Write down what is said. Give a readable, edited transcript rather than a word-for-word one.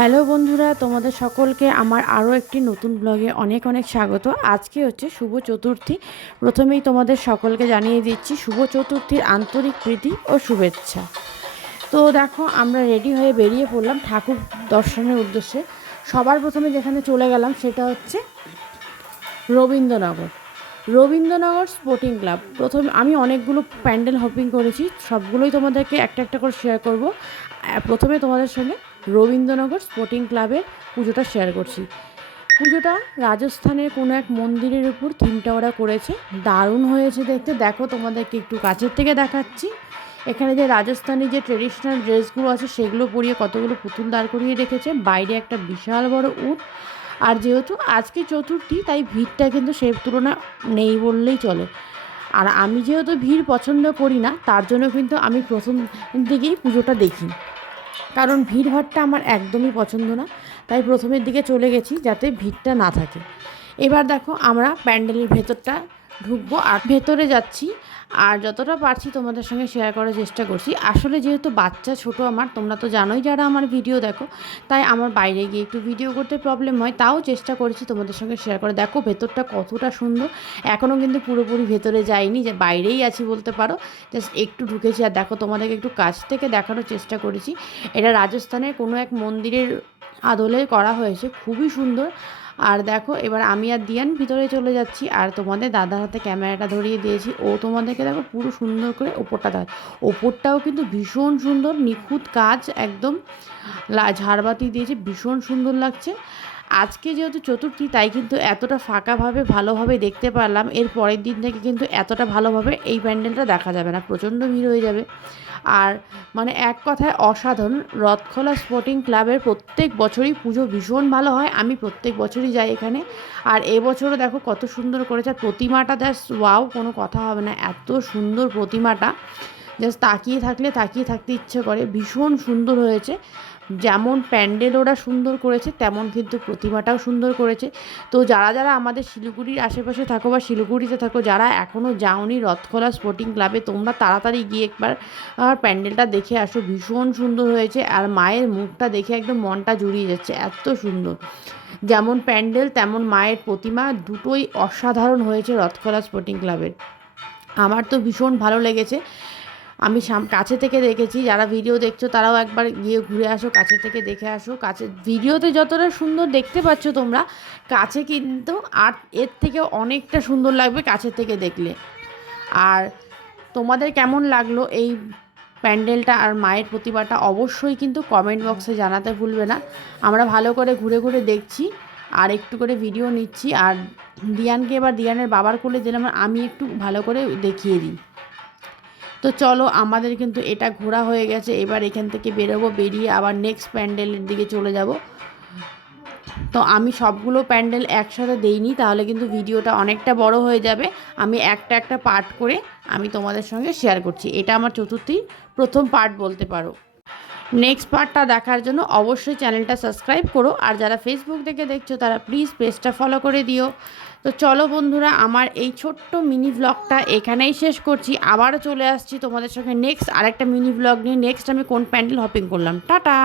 Hello বন্ধুরা, তোমাদের সকলকে আমার আরও একটি নতুন ব্লগে অনেক অনেক স্বাগত। আজকে হচ্ছে শুভ চতুর্থী। প্রথমেই তোমাদের সকলকে জানিয়ে দিচ্ছি শুভ চতুর্থীর আন্তরিক প্রীতি ও শুভেচ্ছা। তো দেখো, আমরা রেডি হয়ে বেরিয়ে পড়লাম ঠাকুর দর্শনের উদ্দেশ্যে। সবার প্রথমে যেখানে চলে গেলাম সেটা হচ্ছে রবীন্দ্রনগর স্পোর্টিং ক্লাব। আমি অনেকগুলো প্যান্ডেল হপিং করেছি, সবগুলোই তোমাদেরকে একটা একটা করে শেয়ার করব। প্রথমে তোমাদের সঙ্গে রবীন্দ্রনগর স্পোর্টিং ক্লাবের পুজোটা শেয়ার করছি। পুজোটা রাজস্থানের কোনো এক মন্দিরের উপর থিমটা ওরা করেছে, দারুণ হয়েছে দেখতে। দেখো, তোমাদেরকে একটু কাছের থেকে দেখাচ্ছি। এখানে যে রাজস্থানি যে ট্রেডিশনাল ড্রেসগুলো আছে সেগুলো পরিয়ে কতগুলো পুতুল দাঁড় করিয়ে রেখেছে, বাইরে একটা বিশাল বড় উট। আর যেহেতু আজকে চতুর্থী, তাই ভিড়টা কিন্তু সেই তুলনায় নেই বললেই চলে। আর আমি যেহেতু ভিড় পছন্দ করি না, তার জন্য কিন্তু আমি প্রথম দিকেই পুজোটা দেখি, কারণ ভিড়ভাড়টা আমার একদমই পছন্দ না। তাই প্রথমের দিকে চলে গেছি যাতে ভিড়টা না থাকে। এবার দেখো, আমরা প্যান্ডেলের ভেতরটা ঢুকবো আর ভেতরে যাচ্ছি। আর যতটা পারছি তোমাদের সঙ্গে শেয়ার করার চেষ্টা করছি। আসলে যেহেতু বাচ্চা ছোট আমার, তোমরা তো জানোই যারা আমার ভিডিও দেখো, তাই আমার বাইরে গিয়ে একটু ভিডিও করতে প্রবলেম হয়, তাও চেষ্টা করেছি তোমাদের সঙ্গে শেয়ার করে। দেখো ভেতরটা কতটা সুন্দর। এখনও কিন্তু পুরোপুরি ভেতরে যাইনি, যে বাইরেই আছি বলতে পারো। জাস্ট একটু ঢুকেছি। আর দেখো, তোমাদেরকে একটু কাছ থেকে দেখানোর চেষ্টা করেছি। এটা রাজস্থানের কোনো এক মন্দিরের আদলে করা হয়েছে, খুবই সুন্দর। আর দেখো, এবার আমি আর দিয়ান ভিতরে চলে যাচ্ছি, আর তোমাদের দাদার হাতে ক্যামেরাটা ধরিয়ে দিয়েছি। ও তোমাদেরকে দেখো পুরো সুন্দর করে ওপরটা দেয়। ওপরটাও কিন্তু ভীষণ সুন্দর, নিখুঁত কাজ একদম। ঝাড়বাতি দিয়েছে, ভীষণ সুন্দর লাগছে। আজকে যেহেতু চতুর্থী, তাই কিন্তু এতটা ফাঁকাভাবে ভালোভাবে দেখতে পারলাম। এর পরের দিন থেকে কিন্তু এতটা ভালোভাবে এই প্যান্ডেলটা দেখা যাবে না, প্রচণ্ড ভিড় হয়ে যাবে। আর মানে এক কথায় অসাধারণ। রথখোলা স্পোর্টিং ক্লাবের প্রত্যেক বছরই পুজো ভীষণ ভালো হয়, আমি প্রত্যেক বছরই যাই এখানে। আর এবছরও দেখো কত সুন্দর করেছে। আর প্রতিমাটা জাস্ট ওয়াও, কোনো কথা হবে না, এত সুন্দর প্রতিমাটা। জাস্ট তাকিয়ে থাকতে ইচ্ছে করে, ভীষণ সুন্দর হয়েছে। যেমন প্যান্ডেল ওরা সুন্দর করেছে, তেমন কিন্তু প্রতিমাটাও সুন্দর করেছে। তো যারা যারা আমাদের শিলিগুড়ির আশেপাশে থাকো বা শিলিগুড়িতে থাকো, যারা এখনও যাওনি রথখোলা স্পোর্টিং ক্লাবে, তোমরা তাড়াতাড়ি গিয়ে একবার প্যান্ডেলটা দেখে আসো, ভীষণ সুন্দর হয়েছে। আর মায়ের মুখটা দেখে একদম মনটা জুড়িয়ে যাচ্ছে, এত সুন্দর। যেমন প্যান্ডেল তেমন মায়ের প্রতিমা, দুটোই অসাধারণ হয়েছে রথখোলা স্পোর্টিং ক্লাবের। আমার তো ভীষণ ভালো লেগেছে। আমি কাছে থেকে দেখেছি। যারা ভিডিও দেখছো তারাও একবার গিয়ে ঘুরে আসো, কাছে থেকে দেখে আসো। ভিডিওতে যতটা সুন্দর দেখতে পাচ্ছ তোমরা, কাছে কিন্তু আর এর থেকে অনেকটা সুন্দর লাগবে কাছে থেকে দেখলে। আর তোমাদের কেমন লাগলো এই প্যান্ডেলটা আর মায়ের প্রতিমাটা, অবশ্যই কিন্তু কমেন্ট বক্সে জানাতে ভুলবে না। আমরা ভালো করে ঘুরে ঘুরে দেখছি আর একটু করে ভিডিও নিচ্ছি। আর দিয়ানকে এবার দিয়ানের বাবার কোলে দিলাম, আমি একটু ভালো করে দেখিয়ে দিই। তো চলো, আমাদের কিন্তু এটা ঘোরা হয়ে গেছে। এবার এখান থেকে বেরোবো, বেরিয়ে আবার নেক্সট প্যান্ডেলের দিকে চলে যাব। তো আমি সবগুলো প্যান্ডেল একসাথে দেইনি, তাহলে কিন্তু ভিডিওটা অনেকটা বড় হয়ে যাবে। আমি একটা একটা পার্ট করে আমি তোমাদের সঙ্গে শেয়ার করছি। এটা আমার চতুর্থীর প্রথম পার্ট বলতে পারো। নেক্সট পার্টটা দেখার জন্য অবশ্যই চ্যানেলটা সাবস্ক্রাইব করো। আর যারা ফেসবুক থেকে দেখছো তারা প্লিজ পেজটা ফলো করে দিও। তো চলো বন্ধুরা, আমার এই ছোট্ট মিনি ব্লগটা এখানেই শেষ করছি। আবারও চলে আসছি তোমাদের সঙ্গে নেক্সট আরেকটা মিনি ব্লগ নিয়ে। নেক্সট আমি কোন প্যান্ডেল হপিং করলাম। টাটা।